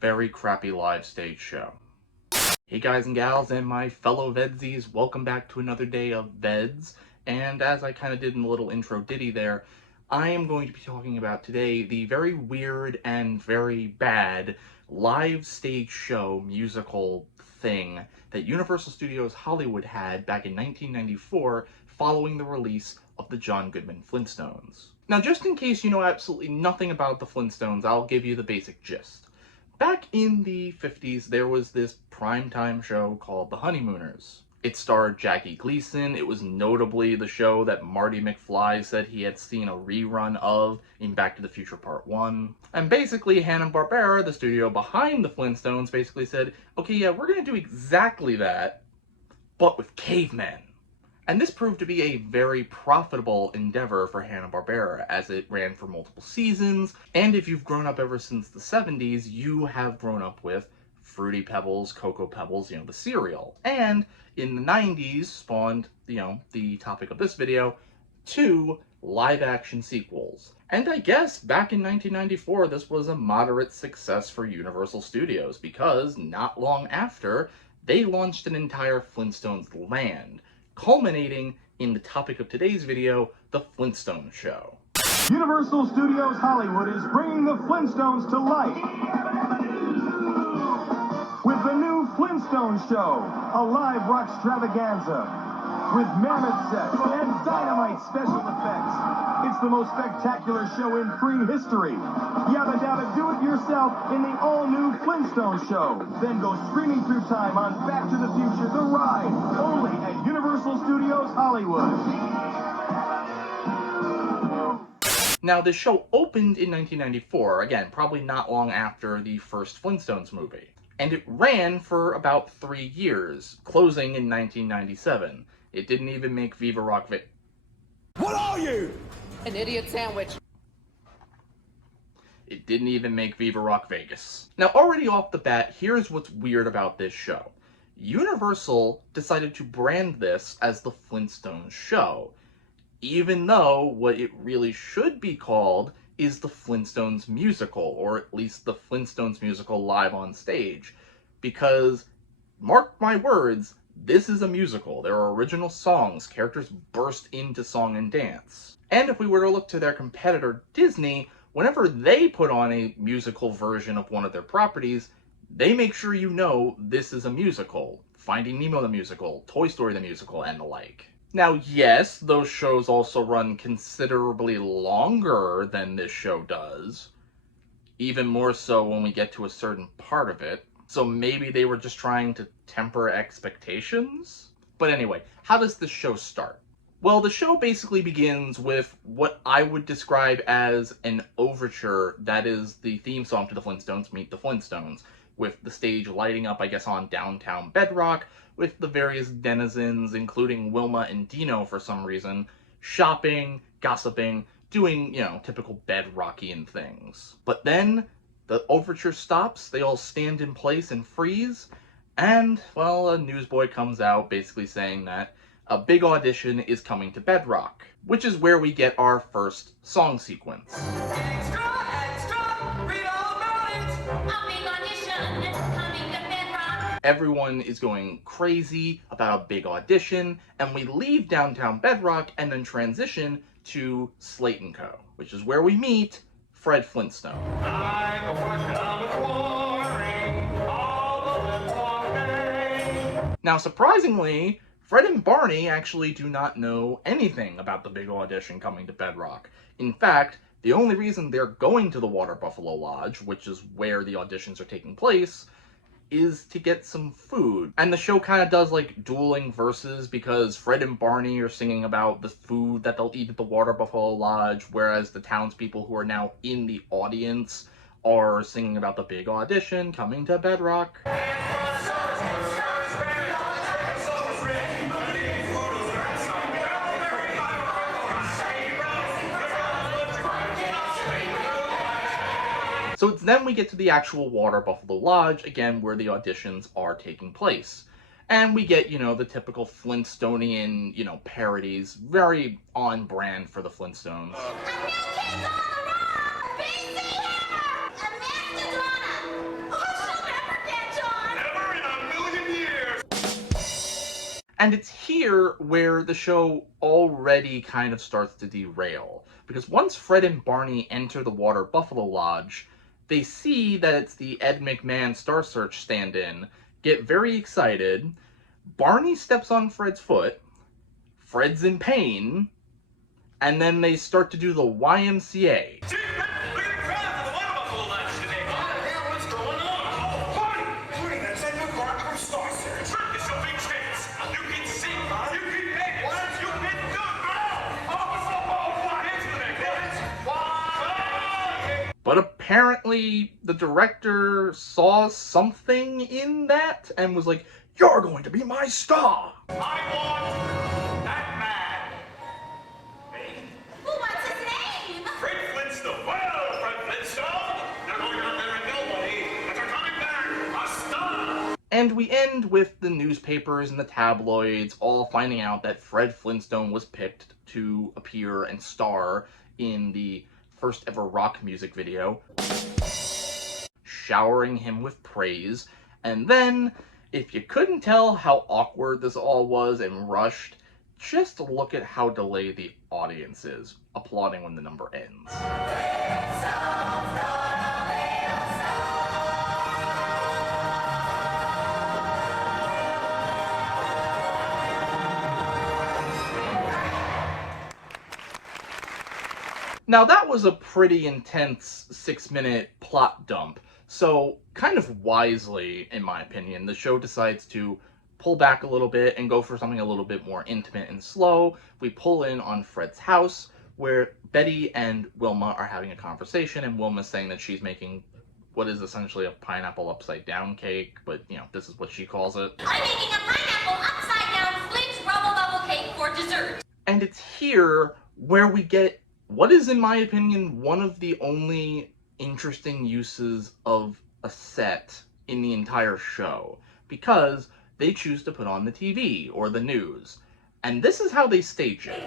Very crappy live stage show. Hey guys and gals and my fellow VEDS-ies, welcome back to another day of VEDS. And as I kind of did in the little intro ditty there, I am going to be talking about today the very weird and very bad live stage show musical thing that Universal Studios Hollywood had back in 1994 following the release of the John Goodman Flintstones. Now, just in case you know absolutely nothing about the Flintstones, I'll give you the basic gist. Back in the 50s, there was this primetime show called The Honeymooners. It starred Jackie Gleason. It was notably the show that Marty McFly said he had seen a rerun of in Back to the Future Part 1. And basically, Hanna-Barbera, the studio behind the Flintstones, basically said, okay, yeah, we're going to do exactly that, but with cavemen. And this proved to be a very profitable endeavor for Hanna-Barbera, as it ran for multiple seasons, and if you've grown up ever since the 70s, you have grown up with Fruity Pebbles, Cocoa Pebbles, the cereal. And in the 90s spawned, the topic of this video, 2 live-action sequels. And I guess back in 1994, this was a moderate success for Universal Studios, because not long after, they launched an entire Flintstones land, culminating in the topic of today's video, The Flintstones Show. Universal Studios Hollywood is bringing the Flintstones to life with the new Flintstones Show, a live rock extravaganza with mammoth sets and dynamite special effects. It's the most spectacular show in prehistory. Yabba Dabba do it yourself in the all-new Flintstones Show. Then go screaming through time on Back to the Future, The Ride, only at Universal Studios Hollywood. Now, this show opened in 1994, again, probably not long after the first Flintstones movie. And it ran for about 3 years, closing in 1997. It didn't even make Viva Rock What are you? An idiot sandwich. It didn't even make Viva Rock Vegas. Now, already off the bat, here's what's weird about this show. Universal decided to brand this as the Flintstones Show, even though what it really should be called is the Flintstones Musical, or at least the Flintstones Musical live on stage. Because, mark my words, this is a musical. There are original songs, characters burst into song and dance. And if we were to look to their competitor Disney, whenever they put on a musical version of one of their properties, they make sure you know this is a musical. Finding Nemo the musical, Toy Story the musical, and the like. Now, yes, those shows also run considerably longer than this show does. Even more so when we get to a certain part of it. So maybe they were just trying to temper expectations? But anyway, how does this show start? Well, the show basically begins with what I would describe as an overture that is the theme song to the Flintstones Meet the Flintstones, with the stage lighting up, I guess, on downtown Bedrock, with the various denizens, including Wilma and Dino for some reason, shopping, gossiping, doing, typical Bedrockian things. But then, the overture stops, they all stand in place and freeze, and, well, a newsboy comes out basically saying that a big audition is coming to Bedrock, which is where we get our first song sequence. Extra, extra, read all about it. A big audition coming to Bedrock. Everyone is going crazy about a big audition, and we leave downtown Bedrock and then transition to Slate & Co., which is where we meet Fred Flintstone. Now, surprisingly, Fred and Barney actually do not know anything about the big audition coming to Bedrock. In fact, the only reason they're going to the Water Buffalo Lodge, which is where the auditions are taking place, is to get some food. And the show kind of does like dueling verses, because Fred and Barney are singing about the food that they'll eat at the Water Buffalo Lodge, whereas the townspeople who are now in the audience are singing about the big audition coming to Bedrock. So it's then we get to the actual Water Buffalo Lodge, again, where the auditions are taking place. And we get, the typical Flintstonian, parodies, very on brand for the Flintstones. And it's here where the show already kind of starts to derail. Because once Fred and Barney enter the Water Buffalo Lodge, they see that it's the Ed McMahon Star Search stand-in, get very excited. Barney steps on Fred's foot, Fred's in pain, and then they start to do the YMCA. But apparently the director saw something in that and was like, "You're going to be my star!" I want that man. Me? Well, what's his name? Fred Flintstone. Well, Fred Flintstone, they're going to marry nobody, but they're coming back, a star. And we end with the newspapers and the tabloids all finding out that Fred Flintstone was picked to appear and star in the first ever rock music video, showering him with praise. And then, if you couldn't tell how awkward this all was and rushed, just look at how delayed the audience is, applauding when the number ends. Now that was a pretty intense 6-minute plot dump, so kind of wisely, in my opinion, the show decides to pull back a little bit and go for something a little bit more intimate and slow. We pull in on Fred's house, where Betty and Wilma are having a conversation, and Wilma's saying that she's making what is essentially a pineapple upside down cake, but, you know, this is what she calls it. I'm making a pineapple upside down Flint's rubble double cake for dessert. And it's here where we get what is, in my opinion, one of the only interesting uses of a set in the entire show, because they choose to put on the TV or the news. And this is how they stage it.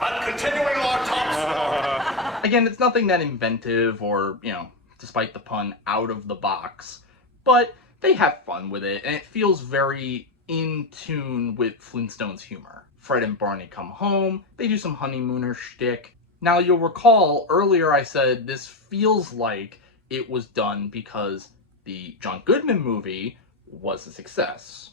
I'm continuing our talks. Again, it's nothing that inventive or, you know, despite the pun, out of the box, but they have fun with it, and it feels very in tune with Flintstones humor. Fred and Barney come home, they do some honeymooner shtick. Now, you'll recall earlier I said this feels like it was done because the John Goodman movie was a success.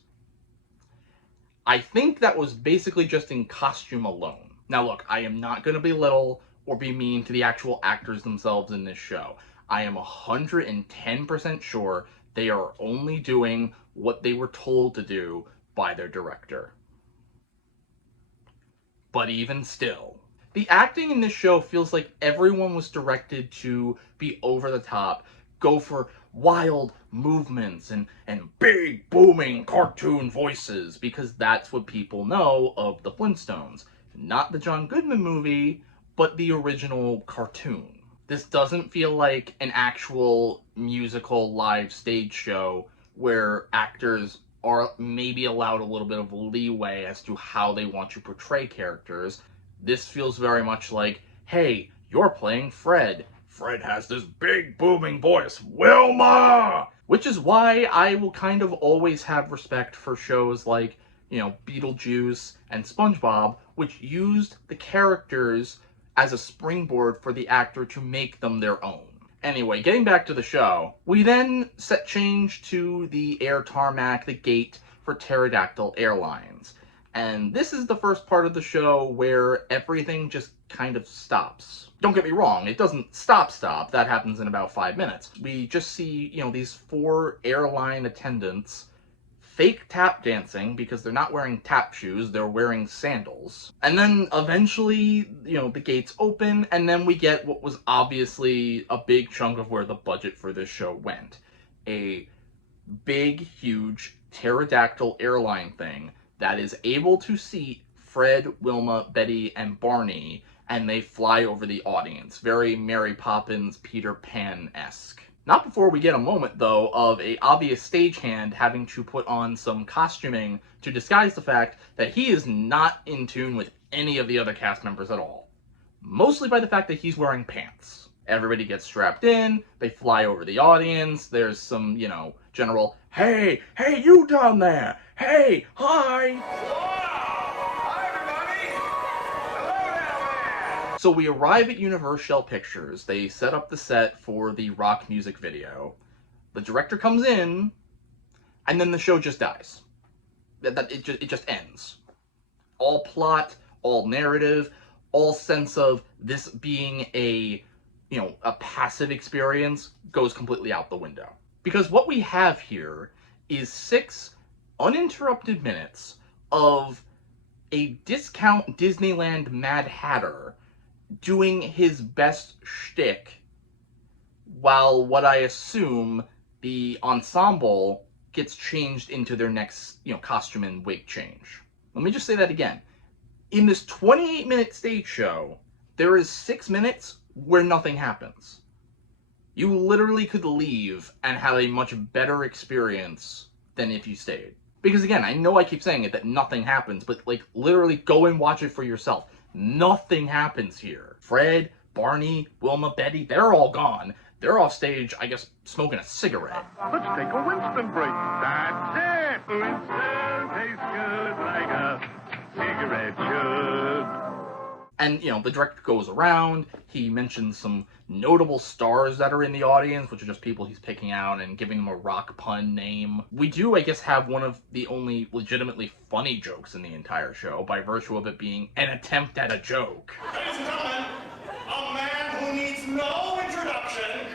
I think that was basically just in costume alone. Now look, I am not going to belittle or be mean to the actual actors themselves in this show. I am 110% sure they are only doing what they were told to do by their director. But even still, the acting in this show feels like everyone was directed to be over the top, go for wild movements and big booming cartoon voices, because that's what people know of the Flintstones. Not the John Goodman movie, but the original cartoon. This doesn't feel like an actual musical live stage show where actors are maybe allowed a little bit of leeway as to how they want to portray characters. This feels very much like, hey, you're playing Fred. Fred has this big booming voice, Wilma! Which is why I will kind of always have respect for shows like, you know, Beetlejuice and SpongeBob, which used the characters as a springboard for the actor to make them their own. Anyway, getting back to the show, we then set change to the air tarmac, the gate for Pterodactyl Airlines. And this is the first part of the show where everything just kind of stops. Don't get me wrong, it doesn't stop. That happens in about 5 minutes. We just see, you know, these 4 airline attendants fake tap dancing because they're not wearing tap shoes, they're wearing sandals. And then eventually, you know, the gates open, and then we get what was obviously a big chunk of where the budget for this show went. A big, huge pterodactyl airline thing that is able to seat Fred, Wilma, Betty, and Barney, and they fly over the audience. Very Mary Poppins, Peter Pan-esque. Not before we get a moment, though, of a obvious stagehand having to put on some costuming to disguise the fact that he is not in tune with any of the other cast members at all. Mostly by the fact that he's wearing pants. Everybody gets strapped in, they fly over the audience, there's some, you know, general, hey, you down there, Hey, hi! Hi, everybody! Hello down there! So we arrive at Universal Pictures. They set up the set for the rock music video. The director comes in, and then the show just dies. It just ends. All plot, all narrative, all sense of this being a passive experience goes completely out the window. Because what we have here is 6 uninterrupted minutes of a discount Disneyland Mad Hatter doing his best shtick, while what I assume the ensemble gets changed into their next, costume and wig change. Let me just say that again. In this 28-minute stage show, there is 6 minutes where nothing happens. You literally could leave and have a much better experience than if you stayed. Because again, I know I keep saying it that nothing happens, but like literally go and watch it for yourself. Nothing happens here. Fred, Barney, Wilma, Betty, they're all gone. They're off stage, I guess, smoking a cigarette. Let's take a Winston break. That's it. Winston tastes good like a cigarette should. And, the director goes around, he mentions some notable stars that are in the audience, which are just people he's picking out and giving them a rock pun name. We do, I guess, have one of the only legitimately funny jokes in the entire show, by virtue of it being an attempt at a joke. Ladies and gentlemen, a man who needs no introduction.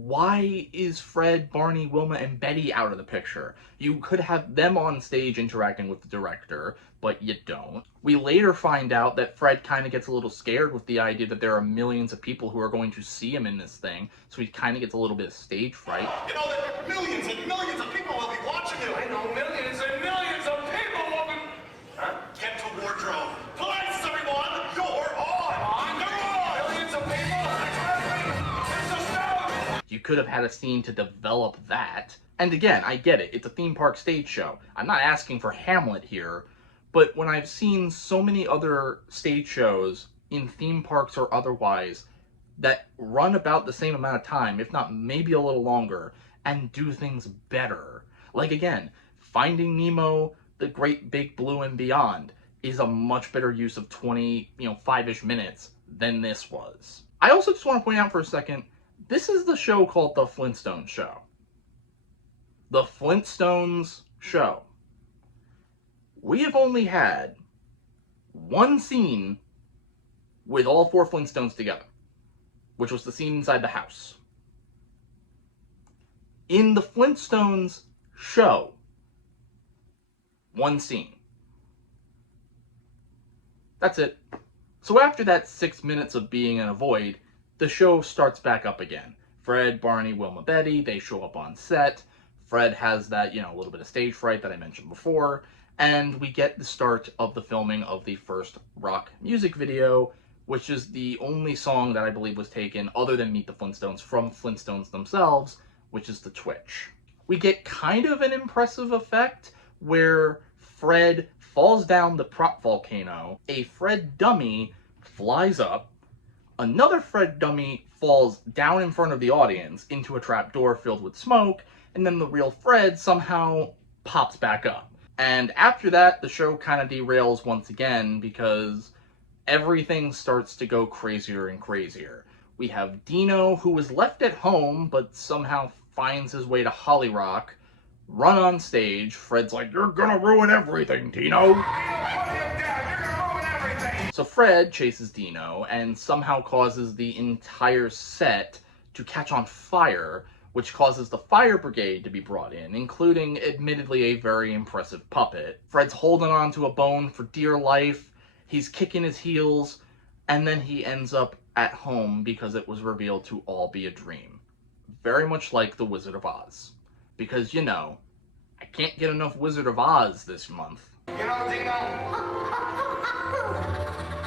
Why is Fred, Barney, Wilma, and Betty out of the picture? You could have them on stage interacting with the director, but you don't. We later find out that Fred kind of gets a little scared with the idea that there are millions of people who are going to see him in this thing, so he kind of gets a little bit of stage fright. You know that millions and millions of people will be watching you. I know millions and millions of people will be... Huh? Get to wardrobe. Lights, everyone! You're on! You're on! Millions of people! It's a sound! You could have had a scene to develop that. And again, I get it. It's a theme park stage show. I'm not asking for Hamlet here, but when I've seen so many other stage shows in theme parks or otherwise that run about the same amount of time, if not maybe a little longer, and do things better. Like again, Finding Nemo, The Great Big Blue and Beyond is a much better use of 5-ish minutes than this was. I also just want to point out for a second, this is the show called The Flintstones Show. The Flintstones Show. We have only had one scene with all 4 Flintstones together, which was the scene inside the house. In the Flintstones show, one scene. That's it. So after that 6 minutes of being in a void, the show starts back up again. Fred, Barney, Wilma, Betty, they show up on set. Fred has that, a little bit of stage fright that I mentioned before. And we get the start of the filming of the first rock music video, which is the only song that I believe was taken, other than Meet the Flintstones, from Flintstones themselves, which is the Twitch. We get kind of an impressive effect where Fred falls down the prop volcano, a Fred dummy flies up, another Fred dummy falls down in front of the audience into a trapdoor filled with smoke, and then the real Fred somehow pops back up. And after that, the show kind of derails once again because everything starts to go crazier and crazier. We have Dino, who was left at home, but somehow finds his way to Holly Rock, run on stage. Fred's like, "You're gonna ruin everything, Dino!" So Fred chases Dino and somehow causes the entire set to catch on fire, which causes the fire brigade to be brought in, including, admittedly, a very impressive puppet. Fred's holding on to a bone for dear life, he's kicking his heels, and then he ends up at home because it was revealed to all be a dream. Very much like The Wizard of Oz. Because, I can't get enough Wizard of Oz this month. You know, Dino,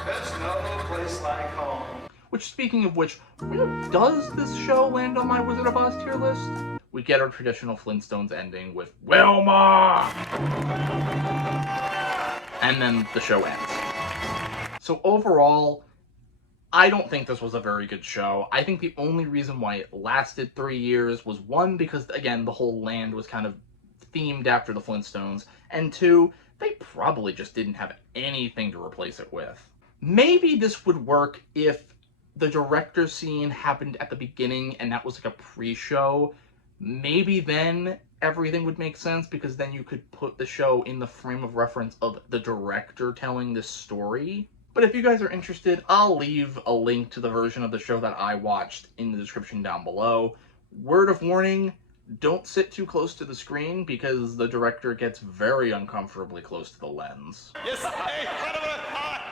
there's no place like home. Which, speaking of which, does this show land on my Wizard of Oz tier list? We get our traditional Flintstones ending with Wilma! And then the show ends. So overall, I don't think this was a very good show. I think the only reason why it lasted 3 years was one, because again, the whole land was kind of themed after the Flintstones, and two, they probably just didn't have anything to replace it with. Maybe this would work if the director scene happened at the beginning and that was like a pre-show. Maybe then everything would make sense, because then you could put the show in the frame of reference of the director telling this story. But if you guys are interested, I'll leave a link to the version of the show that I watched in the description down below. Word of warning, don't sit too close to the screen, because the director gets very uncomfortably close to the lens. Yes, hey, son of a...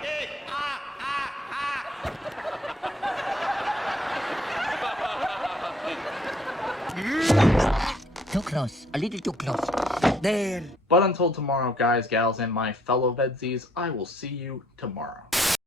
hey, Too close, a little too close. There. But until tomorrow, guys, gals, and my fellow VEDS-ies, I will see you tomorrow.